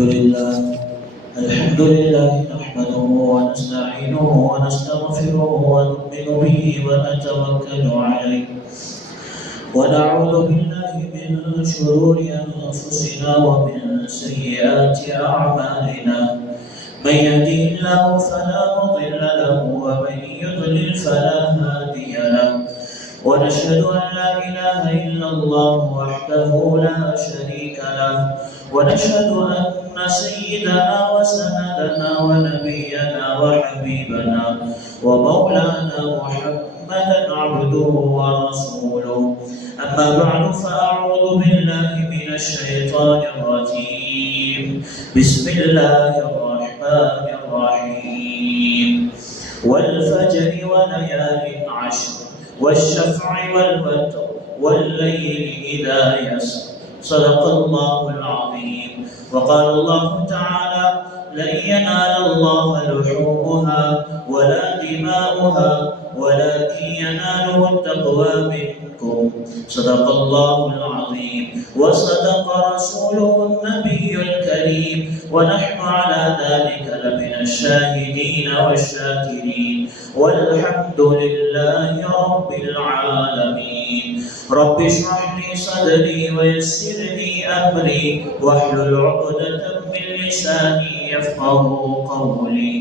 الحمد لله نحمده ونستعينه ونستغفره ونؤمن به ونتوكل عليه ونعوذ بالله من شرور أنفسنا ومن سيئات أعمالنا من يهده الله فلا مضل له ومن يضلل فلا هادي له ونشهد أن لا إله إلا الله وحده لا شريك له ونشهد أن سيدنا وسندنا ونبينا وحبيبنا ومولانا محمدا عبده ورسوله أما بعد فأعوذ بالله من الشيطان الرجيم بسم الله الرحمن الرحيم والفجر وليال عشر والشفع والوتر والليل إذا يسر صدق الله العظيم وقال الله تعالى لن ينال الله لحومها ولا دماؤها ولكن يناله التقوى منكم صدق الله العظيم وصدق رسوله النبي الكريم ونحن على ذلك لمن الشاهدين والشاكرين والحمد لله رب العالمين رب اشرح لي صدري ويسر لي أمري واحلل عقدة من لساني يفقه قولي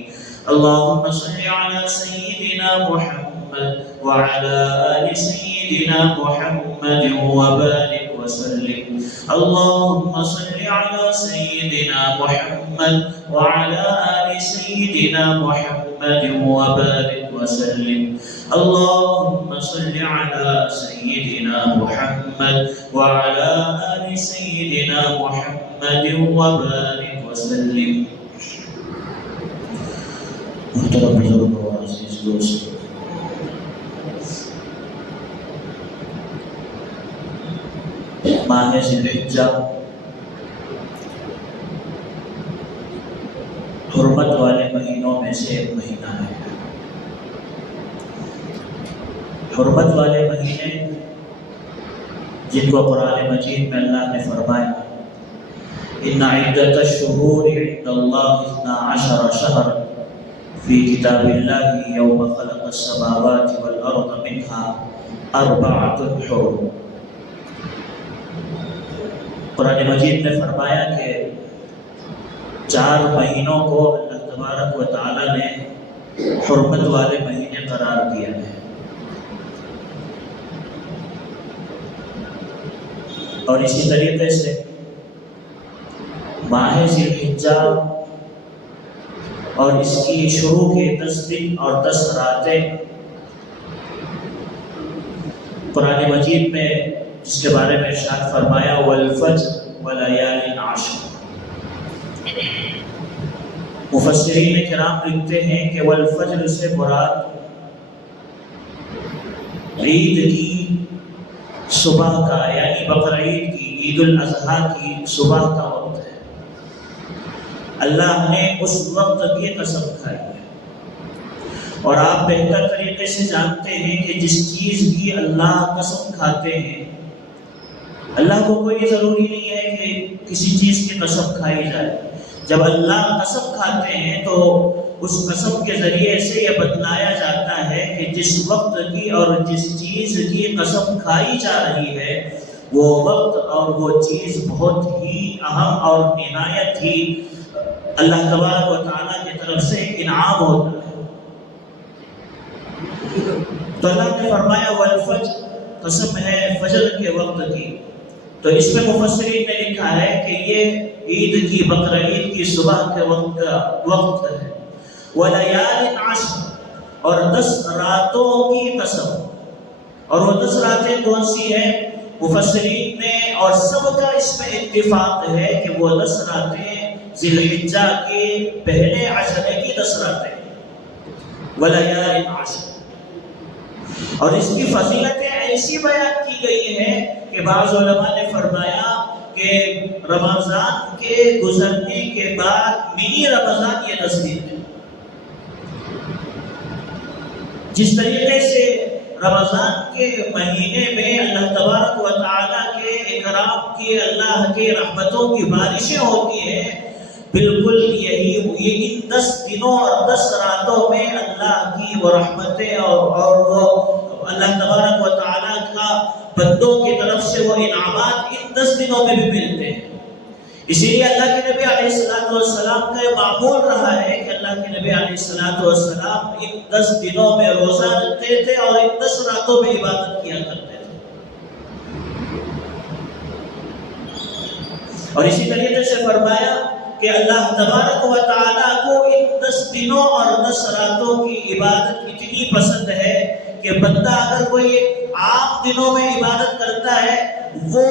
اللهم صل على سيدنا محمد وعلى آل سيدنا محمد وبارك وسلم اللهم صل على سيدنا محمد وعلى آل سيدنا محمد وبارك وسلم اللهم صل على سيدنا محمد وعلى آل سيدنا محمد وبارك وسلم محترم بزرگ و عزیز دوست، ماہ ذی الحجہ حرمت والے مہینوں میں سے ایک مہینہ ہے۔ حرمت والے مہینے جن کو قرآن مجید میں اللہ نے فرمایا ان عدت الشہور عند اللہ 12 شہر فی کتاب اللہ یوم خلق السماوات والارض منها 4 حرم۔ قرآن مجید نے فرمایا کہ 4 مہینوں کو اللہ تبارک و تعالی نے حرمت والے مہینے قرار دیا ہے، اور اسی طریقے سے ماہ ذی الحجہ اور اس کی شروع کے 10 دن اور 10 راتیں قرآن مجید میں جس کے بارے میں ارشاد فرمایا والفجر ولیال عشر، مفسرین کرام لکھتے ہیں کہ والفجر سے مراد عید کی صبح کا، یعنی بقرعید کی، عید الاضحیٰ کی صبح کا وقت ہے۔ اللہ نے اس وقت کی قسم کھائی ہے، اور آپ بہتر طریقے سے جانتے ہیں کہ جس چیز کی اللہ قسم کھاتے ہیں، اللہ کو کوئی ضروری نہیں ہے کہ کسی چیز کی قسم کھائی جائے۔ جب اللہ قسم کھاتے ہیں تو اس قسم کے ذریعے سے یہ بتلایا جاتا ہے کہ جس وقت کی اور جس چیز کی قسم کھائی جا رہی ہے وہ وقت اور وہ چیز بہت ہی اہم اور نہایت ہی اللہ تبارک و تعالیٰ کی طرف سے انعام ہوتا ہے۔ تو اللہ نے فرمایا والفجر، قسم ہے فجر کے وقت کی۔ تو اس میں مفسرین نے لکھا ہے کہ یہ عید کی، بقرعید کی صبح کے وقت ہے۔ ولیال عشر، اور 10 راتوں کی قسم۔ اور وہ 10 راتیں کون سی ہیں؟ مفسرین میں اور سب کا اس میں اتفاق ہے کہ وہ 10 راتیں ذی الحجہ کے پہلے عشرے کی 10 راتیں، ولیال عشر۔ اور اس کی فضیلتیں ایسی بیان کی گئی ہیں کہ بعض علماء نے فرمایا کہ رمضان کے گزرنے کے بعد منی رمضان یہ 10 دن ہے۔ جس طریقے سے رمضان کے مہینے میں اللہ تبارک و تعالیٰ کے اکرام کی، اللہ کے رحمتوں کی بارشیں ہوتی ہیں، بالکل یہی ان 10 دنوں اور 10 راتوں میں اللہ کی وہ رحمتیں اور وہ اللہ تبارک و تعالیٰ کا بندوں کی طرف سے وہ انعامات ان 10 دنوں میں بھی ملتے ہیں۔ اسی لیے اللہ کے نبی علیہ السلام کا یہ معمول رہا ہے کہ اللہ کے نبی علیہ السلام ان 10 دنوں میں روزہ رکھتے تھے اور ان 10 راتوں میں عبادت کیا کرتے تھے۔ اور اسی طریقے سے فرمایا کہ اللہ تبارک و تعالیٰ کو ان 10 دنوں اور 10 راتوں کی عبادت اتنی پسند ہے کہ بندہ اگر کوئی عام دنوں میں عبادت کرتا ہے وہ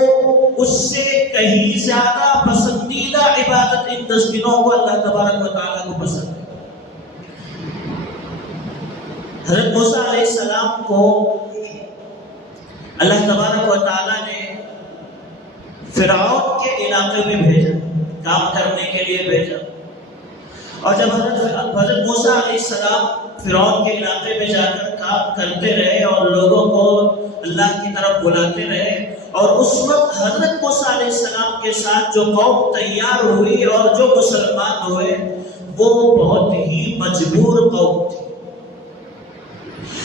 اس سے کہیں زیادہ پسندیدہ عبادت ان 10 دنوں کو اللہ تبارک و تعالیٰ کو پسند ہے۔ حضرت موسیٰ علیہ السلام کو اللہ تبارک و تعالیٰ نے فرعون کے علاقے میں بھیجا، کام کرنے کے لیے بھیجا، اور جب حضرت موسیٰ علیہ السلام فرعون کے علاقے میں جا کر کام کرتے رہے اور لوگوں کو اللہ کی طرف بلاتے رہے، اور اس وقت حضرت موسیٰ علیہ السلام کے ساتھ جو قوم تیار ہوئی اور جو مسلمان ہوئے وہ بہت ہی مجبور قوم تھی۔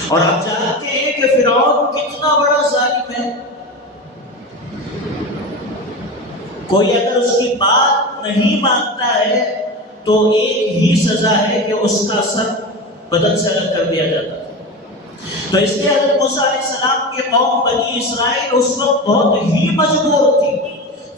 اور آپ جانتے ہیں کہ فرعون کتنا بڑا ظالم ہے، کوئی اگر اس کی بات نہیں مانتا ہے تو ایک ہی سزا ہے کہ اس کا سر بدن سے الگ کر دیا جاتا ہے۔ تو اس لیے حضرت موسیٰ علیہ السلام کے قوم بنی اسرائیل اس وقت بہت ہی مجبور تھی۔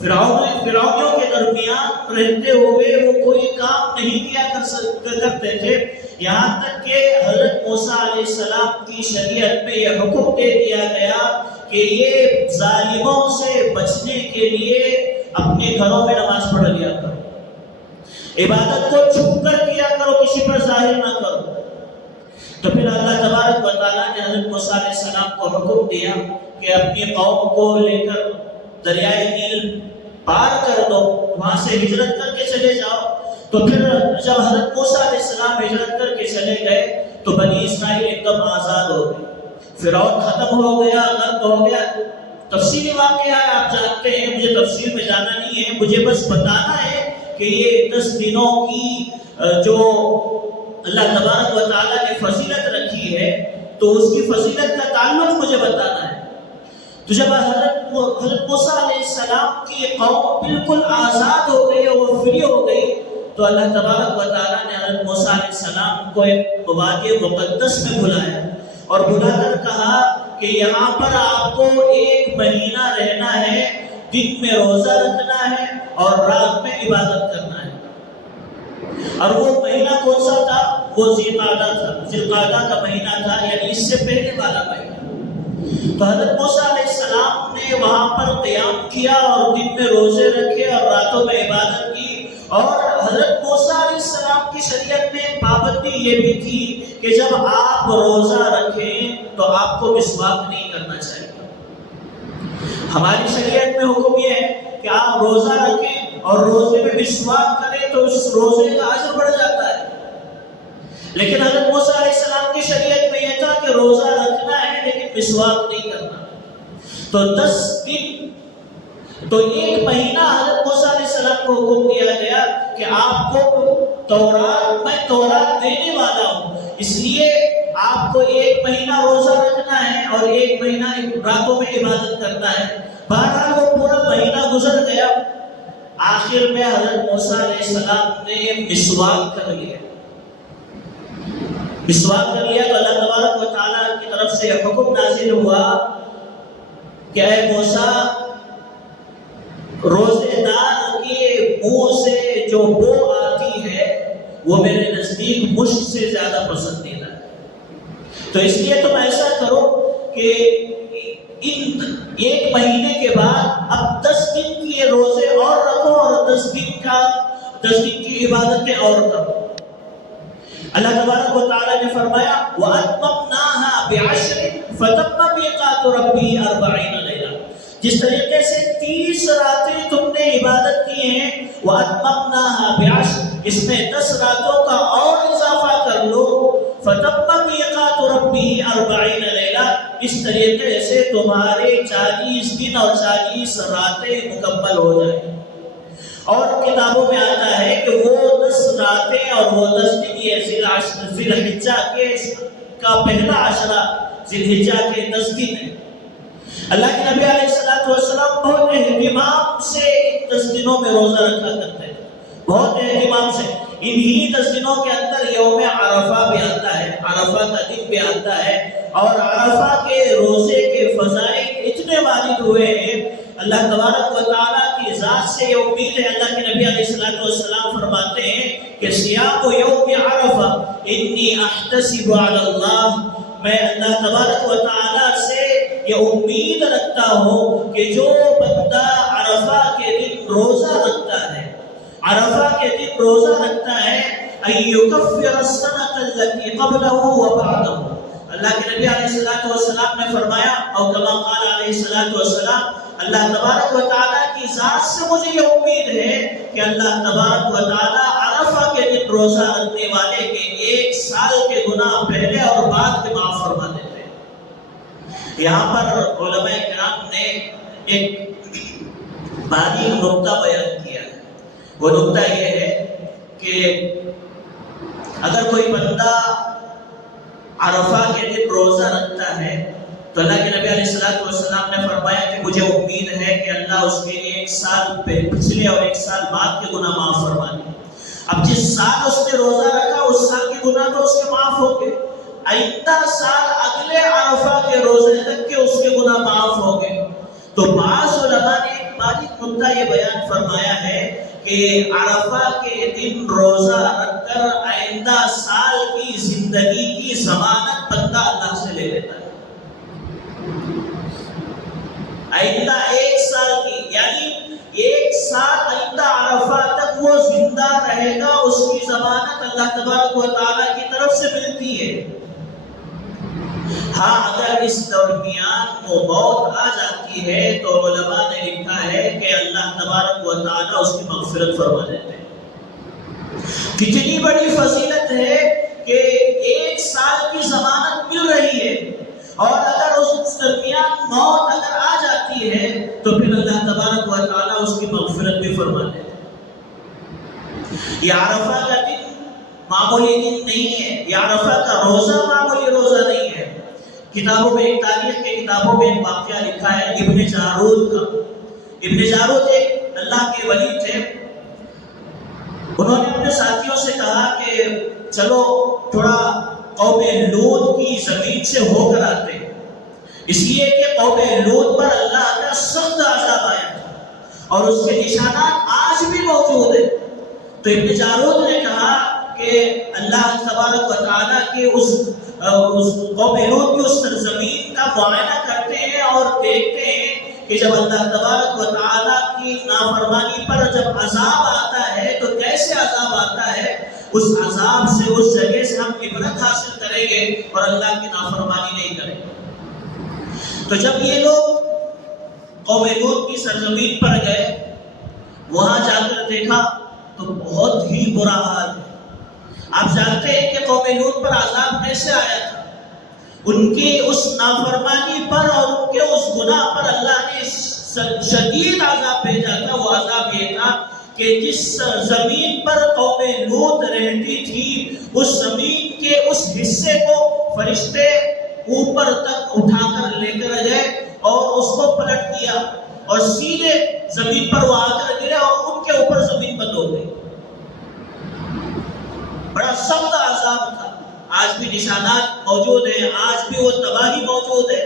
فرعونیوں کے درمیان رہتے ہوئے وہ کوئی کام نہیں کیا کرتے تھے، یہاں تک کہ حضرت موسیٰ علیہ السلام کی شریعت میں یہ حکم دے دیا گیا کہ یہ ظالموں سے بچنے کے لیے اپنے گھروں میں نماز پڑھ لیا کرو، عبادت کو چھپ کر کیا کرو، کسی پر ظاہر نہ کرو۔ تو پھر اللہ تبارک و تعالیٰ نے حضرت موسیٰ علیہ السلام کو حکم دیا کہ اپنی قوم کو لے کر دریائے نیل پار کر دو، وہاں سے ہجرت کر کے چلے جاؤ۔ تو پھر جب حضرت موسیٰ علیہ السلام ہجرت کر کے چلے گئے تو بنی اسرائیل ایک دم آزاد ہو گئے، فرعون ختم ہو گیا، غرق ہو گیا۔ تفصیلی واقعہ ہے، آپ جانتے ہیں، مجھے تفصیل میں جانا نہیں ہے، مجھے بس بتانا ہے کہ یہ 10 دنوں کی جو اللہ تبارک و تعالیٰ نے فضیلت رکھی ہے تو اس کی فضیلت کا تعلق مجھے بتانا ہے۔ تو جب حضرت موسیٰ علیہ السلام کی قوم بالکل آزاد ہو گئی اور فری ہو گئی تو اللہ تبارک و تعالیٰ نے حضرت موسیٰ علیہ السلام کو ایک وادی مقدس میں بلایا اور بلا کر کہا کہ یہاں پر آپ کو 1 مہینہ رہنا ہے، دن میں روزہ رکھنا ہے اور رات میں عبادت کرنا ہے۔ اور وہ مہینہ کون سا تھا؟ وہ ذی القعدہ تھا، ذی القعدہ کا مہینہ تھا، یعنی اس سے پہلے والا مہینہ۔ تو حضرت موسیٰ علیہ السلام نے وہاں پر قیام کیا اور دن میں روزے رکھے اور راتوں میں عبادت کی۔ اور حضرت موسیٰ علیہ السلام کی شریعت میں پابندی یہ بھی تھی کہ جب آپ روزہ رکھیں تو آپ کو مسواک نہیں کرنا چاہیے۔ ہماری شریعت میں حکم یہ ہے کہ آپ روزہ رکھیں اور روزے میں مسواک کریں تو اس روزے کا اجر بڑھ جاتا ہے، لیکن حضرت موسیٰ علیہ السلام کی شریعت میں یہ تھا کہ روزہ رکھنا ہے لیکن مسواک نہیں کرنا۔ تو 10 دن، تو 1 مہینہ حضرت موسیٰ علیہ السلام کو حکم دیا گیا کہ آپ کو میں تورات دینے والا ہوں، اس لیے آپ کو 1 مہینہ روزہ رکھنا ہے اور 1 مہینہ راتوں میں عبادت کرنا ہے۔ بہرحال وہ پورا مہینہ گزر گیا، آخر میں حضرت موسیٰ علیہ السلام نے مسواک کر لیا۔ مسواک کر لیا تو اللہ تبارک و تعالیٰ کی طرف سے حکم نازل ہوا کہ اے موسیٰ، روزے دار کے منہ سے جو بو آتی ہے وہ میرے نزدیک مشک سے زیادہ پسندیدہ ہے، تو اس لیے تم ایسا کرو کہ 1 مہینے کے بعد اب 10 دن کی روزے اور رکھو اور 10 دن کی عبادتیں اور کرو۔ اللہ تبارک و تعالیٰ نے فرمایا وَأَتْمَمْنَاهَا بِعَشْرٍ فَتَمَّ مِيقَاتُ رَبِّهِ 40 لَيْلَةً، جس طریقے سے 30 راتیں تم نے عبادت کی ہیں، وَأَتْمَمْنَاهَا بِعَشْرٍ، اس میں 10 راتوں کا اور اضافہ کر لو، فَتَمَّ مِيقَاتُ رَبِّهِ 40 لَيْلَةً، اس طریقے سے تمہارے 40 دن اور 40 راتیں مکمل ہو جائیں۔ اور کتابوں میں آتا ہے کہ وہ 10 راتیں اور وہ 10 دن یہ ذی الحجہ کے کا پہلا عشرہ ذی الحجہ کے 10 دن ہے۔ اللہ کے نبی علیہ السلام بہت اہتمام سے ان 10 دنوں میں روزہ رکھا کرتے ہیں، بہت اہتمام سے۔ انہی 10 دنوں کے اندر یوم عرفہ بھی آتا ہے، عرفہ کا دن بھی آتا ہے، اور عرفہ کے روزے کے فضائل اتنے وارد ہوئے ہیں، اللہ تبارک و تعالیٰ کی ذات سے یہ امید ہے۔ اللہ کے نبی علیہ السلام فرماتے ہیں کہ صیام یوم عرفہ انی احتسب علی اللہ، میں اللہ تبارک و تعالیٰ سے یہ امید رکھتا ہوں کہ جو بندہ عرفہ کے دن روزہ رکھتا ہے، عرفہ کے دن روزہ رکھتا ہے، ان یکفر السنۃ التي قبلہ وبعدہ، اللہ کے نبی علیہ السلام نے فرمایا، اور کما قال علیہ السلام، اللہ تبارک و تعالیٰ کی ذات سے مجھے یہ امید ہے کہ اللہ تبارک و تعالیٰ عرفہ کے دن روزہ رکھنے والے کے 1 سال کے گناہ پہلے اور بعد کے معاف فرما دیتے ہیں۔ یہاں پر علماء کرام نے ایک باریک نقطہ بیان کیا ہے، وہ نقطہ یہ ہے کہ اگر کوئی بندہ عرفہ کے دن روزہ رکھتا ہے تو اللہ کے نبی علیہ السلام نے فرمایا کہ مجھے امید ہے کہ اللہ اس کے لیے 1 سال پچھلے اور 1 سال بعد کے گناہ معاف فرما دے۔ اب جس سال اس نے روزہ رکھا اس سال کے گناہ تو اس کے معاف ہو گئے، آئندہ سال اگلے عرفہ کے روزے تک کے اس کے گناہ معاف ہو گئے۔ تو بعض علماء نے ایک باریک نقطہ یہ بیان فرمایا ہے کہ عرفہ کے دن روزہ رکھ کر آئندہ سال کی زندگی کی ضمانت بندہ اللہ سے لے لیتا ہے، آئندہ 1 سال کی، یعنی 1 سال آئندہ عرفہ تک وہ زندہ رہے گا، اس کی ضمانت اللہ تبارک و تعالیٰ کی طرف سے ملتی ہے۔ ہاں اگر اس درمیان وہ موت آ جاتی ہے تو علماء نے لکھا ہے کہ اللہ تبارک و تعالیٰ اس کی مغفرت فرما دیتے ہیں۔ کتنی بڑی فضیلت ہے کہ 1 سال کی ضمانت مل رہی ہے، اور اگر اس درمیان موت اگر آ جاتی ہے تو پھر اللہ تبارک و تعالیٰ اس کی مغفرت بھی فرما دیتے ہیں۔ یہ عرفہ کا دن معمولی دن نہیں ہے، یہ عرفہ کا روزہ معمولی روزہ نہیں ہے۔ کتابوں میں ایک تاریخ کے کتابوں میں ایک واقعہ لکھا ہے ابن جارود کا۔ ابن جارود ایک اللہ کے ولی تھے، انہوں نے اپنے ساتھیوں سے کہا کہ چلو تھوڑا قوم لوط کی زمین سے ہو کر آتے ہیں، اس لیے کہ قوم لوط پر اللہ کا سخت عذاب آیا تھا اور اس کے نشانات آج بھی موجود ہیں۔ تو ابن جارود نے کہا کہ اللہ تبارک و تعالیٰ کے اس قوم لوط کی اس سرزمین کا معائنہ کرتے ہیں اور دیکھتے ہیں کہ جب اللہ تبارک و تعالیٰ کی نافرمانی پر جب عذاب آتا ہے تو کیسے عذاب آتا ہے، اس عذاب سے اس جگہ سے ہم عبرت حاصل کریں گے اور اللہ کی نافرمانی نہیں کریں گے۔ تو جب یہ لوگ قوم لوط کی سرزمین پر گئے، وہاں جا کر دیکھا تو بہت ہی برا حال ہے۔ آپ جانتے ہیں کہ قوم لوط پر عذاب کیسے آیا تھا، ان کی اس نافرمانی پر اور ان کے اس گناہ پر اللہ نے شدید عذاب بھیجا تھا۔ وہ عذاب یہ تھا کہ جس زمین پر قوم لوط رہتی تھی اس زمین کے اس حصے کو فرشتے اوپر تک اٹھا کر لے کر گئے اور اس کو پلٹ دیا اور سیدھے زمین پر وہ آ کر گرے اور ان کے اوپر زمین بند ہو گئی۔ بڑا سخت عذاب تھا، آج بھی نشانات موجود ہیں، آج بھی وہ تباہی موجود ہے۔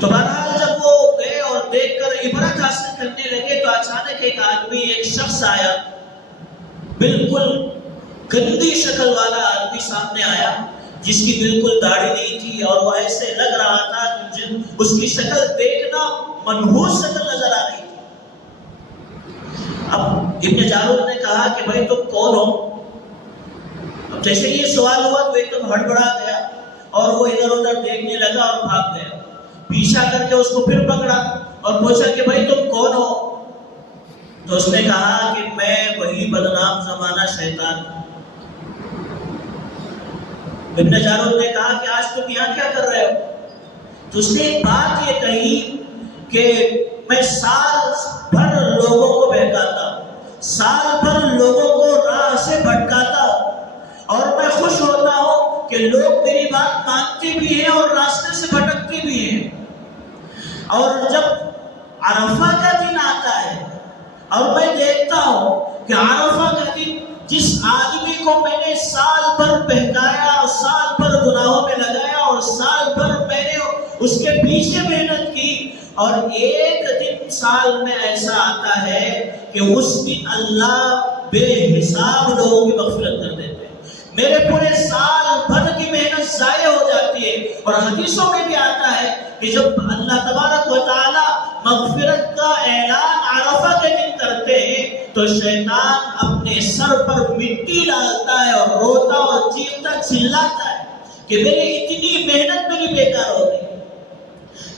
تو بہرحال جب وہ گئے اور دیکھ کر عبرت حاصل کرنے لگے تو اچانک ایک آدمی، ایک شخص آیا، بالکل گندی شکل والا آدمی سامنے آیا، جس کی بالکل داڑھی نہیں تھی اور وہ ایسے لگ رہا تھا اس کی شکل دیکھنا منحوس شکل نظر آ رہی تھی۔ اب ابن جارود نے کہا کہ بھائی تم کون ہو؟ اب جیسے یہ سوال ہوا تو ایک دم ہڑبڑا گیا اور وہ ادھر ادھر دیکھنے لگا اور بھاگ گیا۔ پیچھا کر کے اس کو پھر پکڑا اور پوچھا کہ بھائی تم کون ہو؟ تو اس نے کہا کہ میں وہی بدنام زمانہ شیطان ہوں۔ ابن جارود نے کہا کہ آج تم یہاں کیا کر رہے ہو؟ تو اس نے ایک بات یہ کہی کہ میں سال بھر لوگوں کو بہکا سال بھر لوگوں کو راہ سے بھٹکاتا ہوں، اور میں خوش ہوتا ہوں کہ لوگ میری بات مانتے بھی ہیں اور راستے سے بھٹکتے بھی ہیں۔ اور جب عرفہ کا دن آتا ہے اور میں دیکھتا ہوں کہ عرفہ کا دن جس آدمی کو میں نے سال بھر بہکایا، سال بھر گناہوں میں لگایا اور سال بھر میں نے اس کے پیچھے محنت کی، اور ایک دن سال میں ایسا آتا ہے کہ اس دن اللہ بے حساب لوگوں کی مغفرت کر دیتے ہیں۔ میرے پورے سال بھر کی محنت ضائع ہو جاتی ہے۔ اور حدیثوں میں بھی آتا ہے کہ جب اللہ تبارک و تعالی مغفرت کا اعلان عرفہ کے دن کرتے ہیں تو شیطان اپنے سر پر مٹی ڈالتا ہے اور روتا اور چیختا چلاتا ہے کہ میری اتنی محنت میری بیکار ہو گئی۔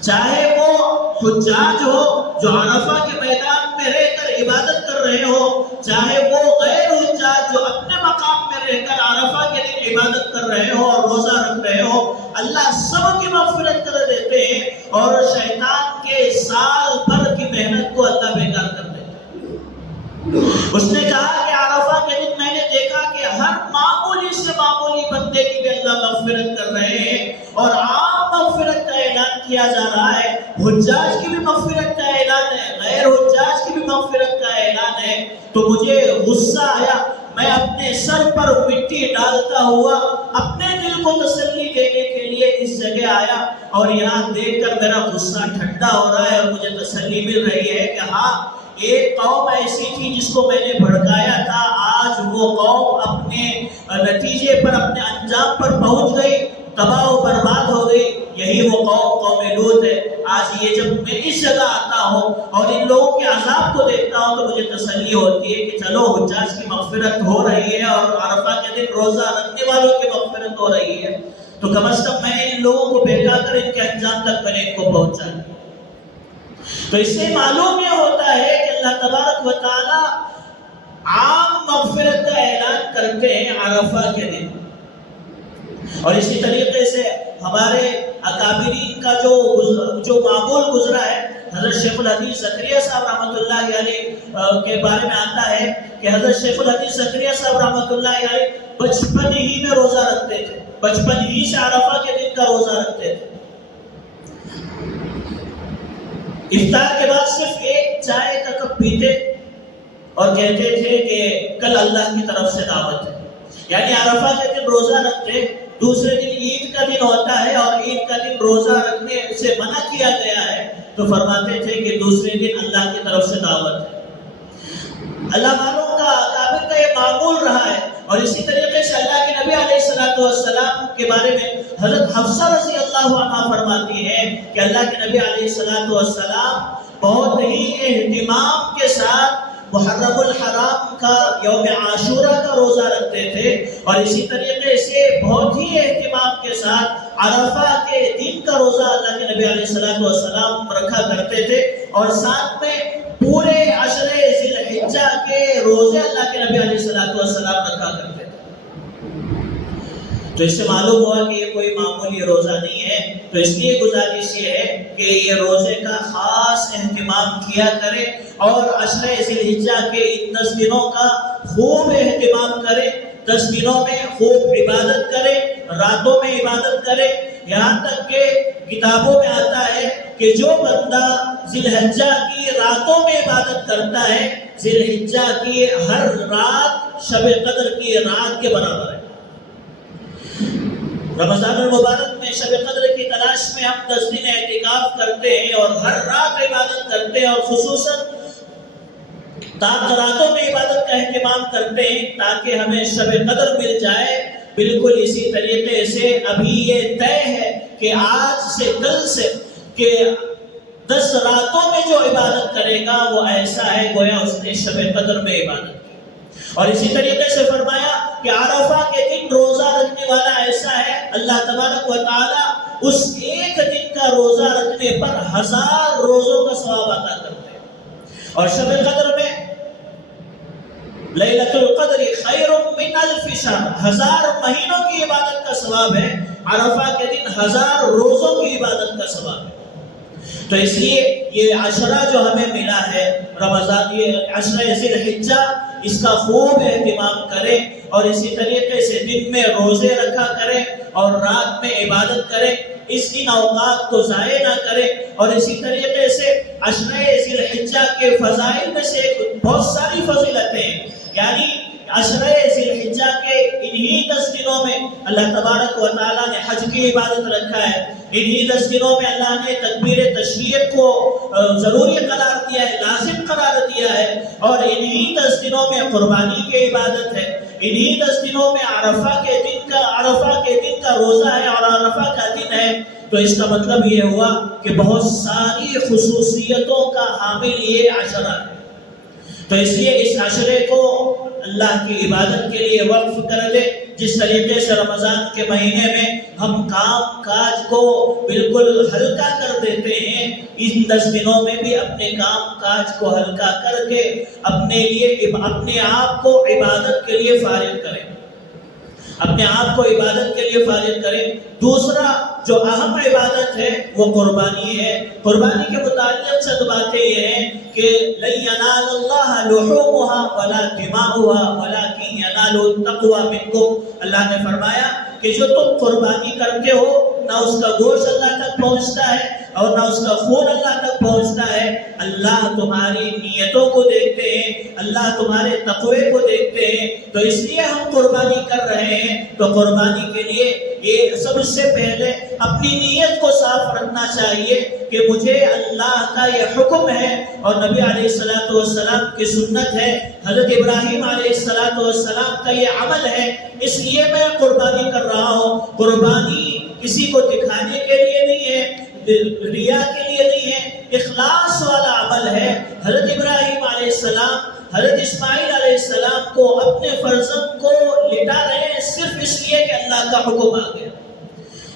چاہے وہ حجاج ہو جو عرفہ کے میدان میں رہ کر عبادت کر رہے ہو، چاہے وہ غیر حجاج جو اپنے مقام میں رہ کر عرفہ کے دن عبادت کر رہے ہو اور روزہ رکھ رہے ہو، اللہ سب کی مغفرت کر دیتے ہیں اور شیطان کے سال بھر کی محنت کو اللہ بیکار کر دیتے ہیں۔ اس نے کہا کہ عرفہ کے دن میں نے دیکھا کہ ہر معمولی سے معمولی بندے کی بھی اللہ مغفرت کر رہے ہیں، اور عام مغفرت کا اعلان کیا جا رہا ہے، حجاج کی بھی مغفرت کا اعلان ہے، غیر حجاج کی بھی مغفرت کا اعلان ہے۔ تو مجھے غصہ آیا، میں اپنے سر پر مٹی ڈالتا ہوا اپنے دل کو تسلی دینے کے لیے اس جگہ آیا، اور یہاں دیکھ کر میرا غصہ ٹھنڈا ہو رہا ہے اور مجھے تسلی مل رہی ہے کہ ہاں، ایک قوم ایسی تھی جس کو میں نے بھڑکایا تھا، آج وہ قوم اپنے نتیجے پر، اپنے انجام پر پہنچ گئی، تباہ و برباد ہو گئی۔ یہی وہ قوم لوط ہے۔ آج یہ جب میں اس جگہ آتا ہوں اور ان لوگوں کے عذاب کو دیکھتا ہوں تو مجھے تسلی ہوتی ہے کہ چلو حجاج کی مغفرت ہو رہی ہے اور عرفہ کے دن روزہ رکھنے والوں کی مغفرت ہو رہی ہے، تو کم از کم میں نے ان لوگوں کو بہکا کر ان کے انجام تک میں نے ان کو پہنچا دیا۔ تو اس سے معلوم یہ ہوتا ہے کہ اللہ تبارک و تعالی عام مغفرت کا اعلان کرتے ہیں عرفہ کے دن۔ اور اسی طریقے سے ہمارے اکابرین کا جو معمول گزرا ہے، حضرت شیخ الحدیث زکریا صاحب رحمۃ اللہ علیہ کے بارے میں آتا ہے کہ حضرت شیخ الحدیث زکریا صاحب رحمۃ اللہ علیہ بچپن ہی میں روزہ رکھتے تھے، بچپن ہی سے عرفہ کے دن کا روزہ رکھتے تھے۔ افطار کے بعد صرف ایک چائے کا کپ پیتے اور کہتے تھے کہ کل اللہ کی طرف سے دعوت ہے، یعنی عرفہ کے دن روزہ رکھتے، دوسرے دن عید کا دن ہوتا ہے اور عید کا دن روزہ رکھنے سے منع کیا گیا ہے، تو فرماتے تھے کہ دوسرے دن اللہ کی طرف سے دعوت ہے۔ اللہ والوں کا، اکابر کا یہ معمول رہا ہے۔ اور اسی طریقے سے اللہ کے نبی علیہ السلام کے بارے میں حضرت حفصہ رضی اللہ عنہا فرماتی ہے کہ اللہ کے نبی علیہ السلام بہت ہی اہتمام کے ساتھ محرم الحرام کا یوم عاشورہ کا روزہ رکھتے تھے، اور اسی طریقے سے بہت ہی اہتمام کے ساتھ عرفہ کے دن کا روزہ اللہ کے نبی علیہ السلام رکھا کرتے تھے، اور ساتھ میں پورے عشر ذی الحجہ کے روزے اللہ کے نبی علیہ السلام رکھا کرتے تھے۔ تو اس سے معلوم ہوا کہ یہ کوئی معمولی روزہ نہیں ہے۔ تو اس لیے گزارش یہ ہے کہ یہ روزے کا خاص اہتمام کیا کرے اور عشر ذی الحجہ کے ان 10 دنوں کا خوب اہتمام کرے، 10 دنوں میں خوب عبادت کرے، راتوں میں عبادت کرے، یہاں تک کہ کتابوں میں آتا ہے کہ جو بندہ ذی الحجہ کی راتوں میں عبادت کرتا ہے، ذی الحجہ کی ہر رات شب قدر کی رات کے برابر ہے۔ رمضان المبارک میں شب قدر کی تلاش میں ہم 10 دن اعتکاف کرتے ہیں اور ہر رات عبادت کرتے ہیں، اور خصوصاً راتوں میں عبادت کا اہتمام کرتے ہیں تاکہ ہمیں شب قدر مل جائے۔ بالکل اسی طریقے سے ابھی یہ طے ہے کہ آج سے کل سے کہ 10 راتوں میں جو عبادت کرے گا وہ ایسا ہے گویا اس نے شب قدر میں عبادت کی۔ اور اسی طریقے سے فرمایا کہ عرفہ کے دن روزہ رکھنے والا ایسا ہے، اللہ تبارک و تعالی اس ایک دن کا روزہ رکھنے پر 1000 روزوں کا ثواب عطا کرتے ہیں۔ اور شب قدر میں لیلۃ القدر خیر من 1000 شہر، 1000 مہینوں کی عبادت کا ثواب ہے، عرفہ کے دن 1000 روزوں کی عبادت کا ثواب ہے۔ تو اس لیے یہ عشرہ جو ہمیں ملا ہے رمضان، یہ عشرہ ذی الحجہ، اس کا خوب اہتمام کریں اور اسی طریقے سے دن میں روزے رکھا کریں اور رات میں عبادت کریں، اس ان اوقات کو ضائع نہ کریں۔ اور اسی طریقے سے عشرہ ذی الحجہ کے فضائل میں سے بہت ساری فضیلتیں ہیں، یعنی عشرہ ذی الحجہ کے انہی 10 دنوں میں اللہ تبارک و تعالیٰ نے حج کی عبادت رکھا ہے، انہی 10 دنوں میں اللہ نے تکبیر تشریق کو ضروری قرار دیا ہے، لازم قرار دیا ہے، اور انہی 10 دنوں میں قربانی کی عبادت ہے، انہی 10 دنوں میں عرفہ کے دن کا روزہ ہے اور عرفہ کا دن ہے۔ تو اس کا مطلب یہ ہوا کہ بہت ساری خصوصیتوں کا حامل یہ عشرہ ہے۔ تو اس لیے اس عشرے کو اللہ کی عبادت کے لیے وقف کر دے۔ جس طریقے سے رمضان کے مہینے میں ہم کام کاج کو بالکل ہلکا کر دیتے ہیں، ان 10 دنوں میں بھی اپنے کام کاج کو ہلکا کر کے اپنے آپ کو عبادت کے لیے فارغ کریں، اپنے آپ کو عبادت کے لیے فارغ کریں۔ دوسرا جو اہم عبادت ہے وہ قربانی ہے۔ قربانی کے متعلق چند باتیں یہ ہیں کہ لَن يَنَالَ اللَّهَ لُحُومُهَا وَلَا دِمَاؤُهَا وَلَكِنْ يَنَالُهُ التَّقْوَىٰ مِنكُمْ۔ اللہ نے فرمایا کہ جو تم قربانی کرتے ہو نہ اس کا گوشت اللہ تک پہنچتا ہے اور نہ اس کا خون اللہ تک پہنچتا ہے، اللہ تمہاری نیتوں کو دیکھتے ہیں، اللہ تمہارے تقوی کو دیکھتے ہیں۔ تو اس لیے ہم قربانی کر رہے ہیں، تو قربانی کے لیے یہ سب سے پہلے اپنی نیت کو صاف رکھنا چاہیے کہ مجھے اللہ کا یہ حکم ہے اور نبی علیہ السلام کی سنت ہے، حضرت ابراہیم علیہ السلام کا یہ عمل ہے، اس لیے میں قربانی کر رہا ہوں۔ قربانی کسی کو دکھانے کے لیے نہیں ہے، ریا کے لیے نہیں ہے، اخلاص والا عمل ہے۔ حضرت ابراہیم علیہ السلام حضرت اسماعیل علیہ السلام کو اپنے فرزند کو لٹا رہے ہیں صرف اس لیے کہ اللہ کا حکم آ گیا،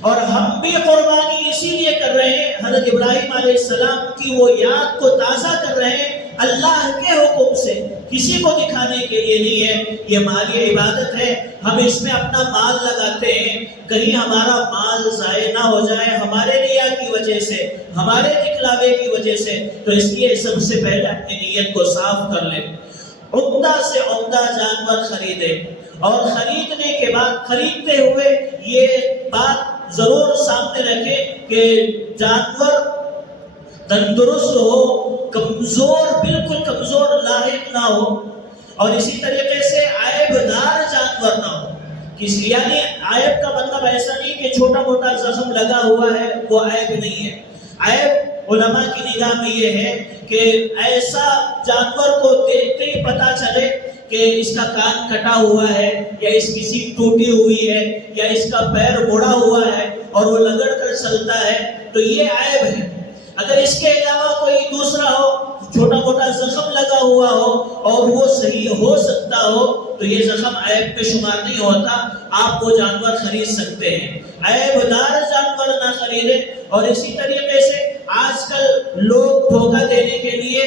اور ہم بھی قربانی اسی لیے کر رہے ہیں، حضرت ابراہیم علیہ السلام کی وہ یاد کو تازہ کر رہے ہیں اللہ کے حکم سے، کسی کو دکھانے کے لیے نہیں ہے۔ یہ مالی عبادت ہے، ہم اس میں اپنا مال لگاتے ہیں، کہیں ہمارا مال ضائع نہ ہو جائے ہمارے ریا کی وجہ سے، ہمارے دکھلاوے کی وجہ سے۔ تو اس لیے سب سے پہلے اپنی نیت کو صاف کر لیں، عمدہ سے عمدہ جانور خریدیں، اور خریدنے کے بعد خریدتے ہوئے یہ بات ضرور سامنے رکھیں کہ جانور تندرست ہو، کمزور بالکل کمزور لاحق نہ ہو، اور اسی طریقے سے عیب دار جانور نہ ہو۔ یعنی عیب کا مطلب ایسا نہیں کہ چھوٹا موٹا زخم لگا ہوا ہے وہ عیب نہیں ہے۔ عیب علماء کی نگاہ میں یہ ہے کہ ایسا جانور کو دیکھتے ہی پتا چلے کہ اس کا کان کٹا ہوا ہے، یا اس کی سیٹ ٹوٹی ہوئی ہے، یا اس کا پیر مڑا ہوا ہے اور وہ لگڑ کر چلتا ہے، تو یہ عیب ہے۔ اگر اس کے علاوہ کوئی دوسرا ہو، چھوٹا موٹا زخم لگا ہوا ہو اور وہ صحیح ہو سکتا ہو، تو یہ زخم عیب پہ شمار نہیں ہوتا، آپ وہ جانور خرید سکتے ہیں۔ عیب دار جانور نہ خریدیں۔ اور اسی طریقے سے آج کل لوگ دھوکہ دینے کے لیے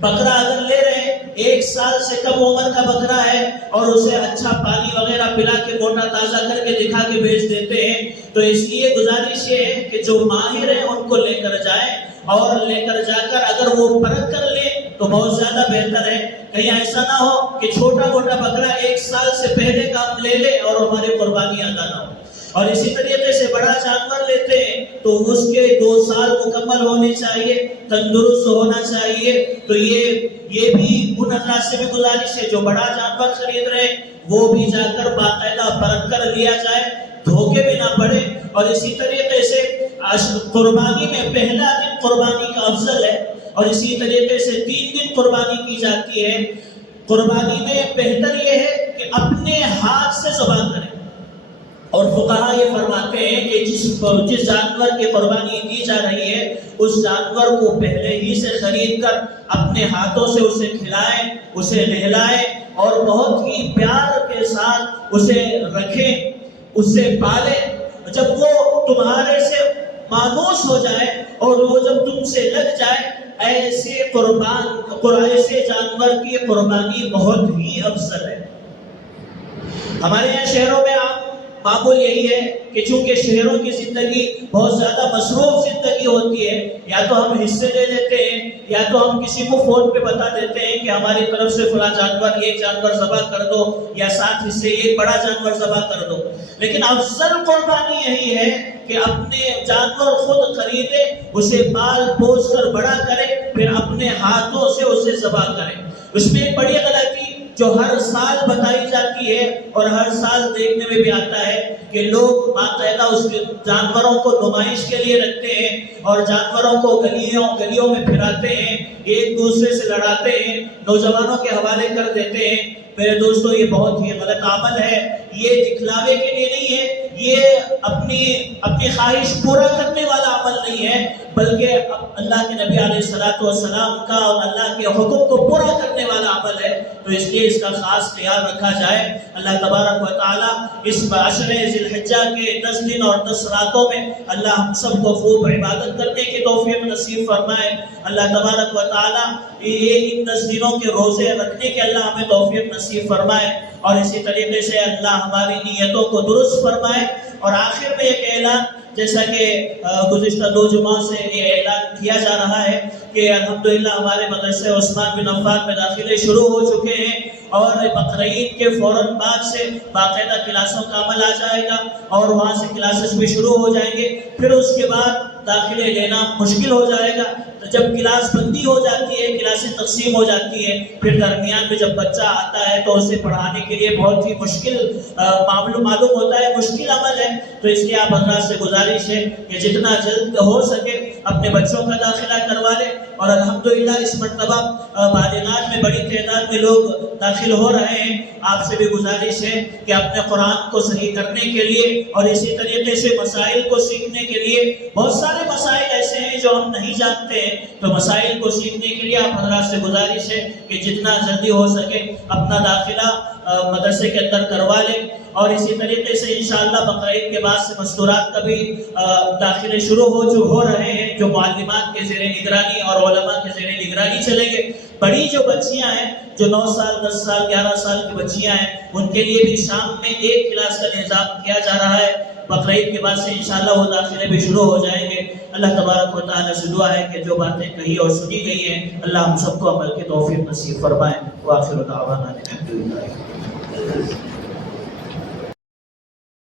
بکرا اگر لے رہے ہیں، 1 سال سے کم عمر کا بکرا ہے اور اسے اچھا پانی وغیرہ پلا کے موٹا تازہ کر کے دکھا کے بیچ دیتے ہیں، تو اس لیے گزارش یہ ہے کہ جو ماہر ہیں ان کو لے کر جائیں، اور لے کر جا کر اگر وہ پرکھ کر لیں تو بہت زیادہ بہتر ہے۔ کہیں ایسا نہ ہو کہ چھوٹا موٹا بکرا 1 سال سے پہلے کا ہم لے لیں اور ہماری قربانی ادا نہ ہو۔ اور اسی طریقے سے بڑا جانور لیتے ہیں تو اس کے 2 سال مکمل ہونے چاہیے، تندرست ہونا چاہیے۔ تو یہ بھی ان حضرات سے بھی گزارش ہے جو بڑا جانور خرید رہے ہیں وہ بھی جا کر باقاعدہ پرکھ کر لیا جائے، دھوکے بھی نہ پڑے۔ اور اسی طریقے سے قربانی میں پہلا دن قربانی کا افضل ہے، اور اسی طریقے سے 3 دن قربانی کی جاتی ہے۔ قربانی میں بہتر یہ ہے کہ اپنے ہاتھ سے ذبح کریں، اور فقہا یہ فرماتے ہیں کہ جس جانور کی قربانی دی جا رہی ہے اس جانور کو پہلے ہی سے خرید کر اپنے ہاتھوں سے اسے کھلائیں، اسے نہلائیں، اور بہت ہی پیار کے ساتھ اسے رکھیں، اسے پالیں۔ جب وہ تمہارے سے مانوس ہو جائے اور وہ جب تم سے لگ جائے، ایسے جانور کی قربانی بہت ہی افضل ہے۔ ہمارے یہاں شہروں میں آپ معمول یہی ہے کہ چونکہ شہروں کی زندگی بہت زیادہ مصروف زندگی ہوتی ہے، یا تو ہم حصے لے لیتے ہیں یا تو ہم کسی کو فون پہ بتا دیتے ہیں کہ ہماری طرف سے فلاں جانور، یہ جانور ذبح کر دو، یا 7 حصے یہ بڑا جانور ذبح کر دو. لیکن افضل قربانی یہی ہے کہ اپنے جانور خود خریدے، اسے پال پوس کر بڑا کرے، پھر اپنے ہاتھوں سے اسے ذبح کرے. اس میں ایک بڑی غلطی جو ہر سال بتائی جاتی ہے اور ہر سال دیکھنے میں بھی آتا ہے کہ لوگ باقاعدہ اس کے جانوروں کو نمائش کے لیے رکھتے ہیں اور جانوروں کو گلیوں میں پھراتے ہیں، ایک دوسرے سے لڑاتے ہیں، نوجوانوں کے حوالے کر دیتے ہیں. میرے دوستو، یہ بہت ہی غلط عمل ہے. یہ دکھلاوے کے لیے نہیں ہے، یہ اپنی خواہش پورا کرنے والا عمل نہیں ہے، بلکہ اللہ کے نبی علیہ السلام کا اور اللہ کے حکم کو پورا کرنے والا عمل ہے. تو اس لیے اس کا خاص خیال رکھا جائے. اللہ تبارک و تعالیٰ اس عشر ذی الحجہ کے 10 دن اور 10 راتوں میں اللہ ہم سب کو خوب عبادت کرنے کی توفیق نصیب فرمائے. اللہ تبارک و تعالیٰ ان 10 دنوں کے روزے رکھنے کے اللہ ہمیں توفیق نصیب فرمائے، اور اسی طریقے سے اللہ ہماری نیتوں کو درست فرمائے. اور آخر میں ایک اعلان، جیسا کہ گزشتہ 2 جمعہ سے یہ اعلان کیا جا رہا ہے کہ الحمدللہ ہمارے مدرسے عثمان بن عفان میں داخلے شروع ہو چکے ہیں، اور بقرعید کے فوراً بعد سے باقاعدہ کلاسوں کا عمل آ جائے گا اور وہاں سے کلاسز بھی شروع ہو جائیں گے. پھر اس کے بعد داخلے لینا مشکل ہو جائے گا. تو جب کلاس بندی ہو جاتی ہے، کلاسیں تقسیم ہو جاتی ہے، پھر درمیان میں جب بچہ آتا ہے تو اسے پڑھانے کے لیے بہت ہی مشکل معلوم ہوتا ہے، مشکل عمل ہے. تو اس لیے آپ حضرات سے گزارش ہے کہ جتنا جلد ہو سکے اپنے بچوں کا داخلہ کروا لیں. اور الحمدللہ اس مرتبہ بالغات میں بڑی تعداد میں لوگ داخل ہو رہے ہیں. آپ سے بھی گزارش ہے کہ اپنے قرآن کو صحیح کرنے کے لیے اور اسی طریقے سے مسائل کو سیکھنے کے لیے، بہت سارے مسائل ایسے ہیں جو ہم نہیں جانتے ہیں، تو مسائل کو سیکھنے کے لیے آپ حضرات سے گزارش ہے کہ جتنا جلدی ہو سکے اپنا داخلہ مدرسے کے اندر کروا لیں. اور اسی طریقے سے انشاءاللہ بقرعید کے بعد سے مستورات کا بھی داخلے شروع ہو رہے ہیں، جو معلمات کے زیر نگرانی اور علماء کے زیر نگرانی چلیں گے. بڑی جو بچیاں ہیں، جو 9 سال 10 سال 11 سال کی بچیاں ہیں، ان کے لیے بھی شام میں 1 کلاس کا انتظام کیا جا رہا ہے. بقرعید کے بعد سے انشاءاللہ وہ داخلے بھی شروع ہو جائیں گے. اللہ تبارک و تعالیٰ سے دعا ہے کہ جو باتیں کہی اور سنی گئی ہیں اللہ ہم سب کو عمل کی توفیق نصیب فرمائے. وآخر دعوانا الحمدللہ.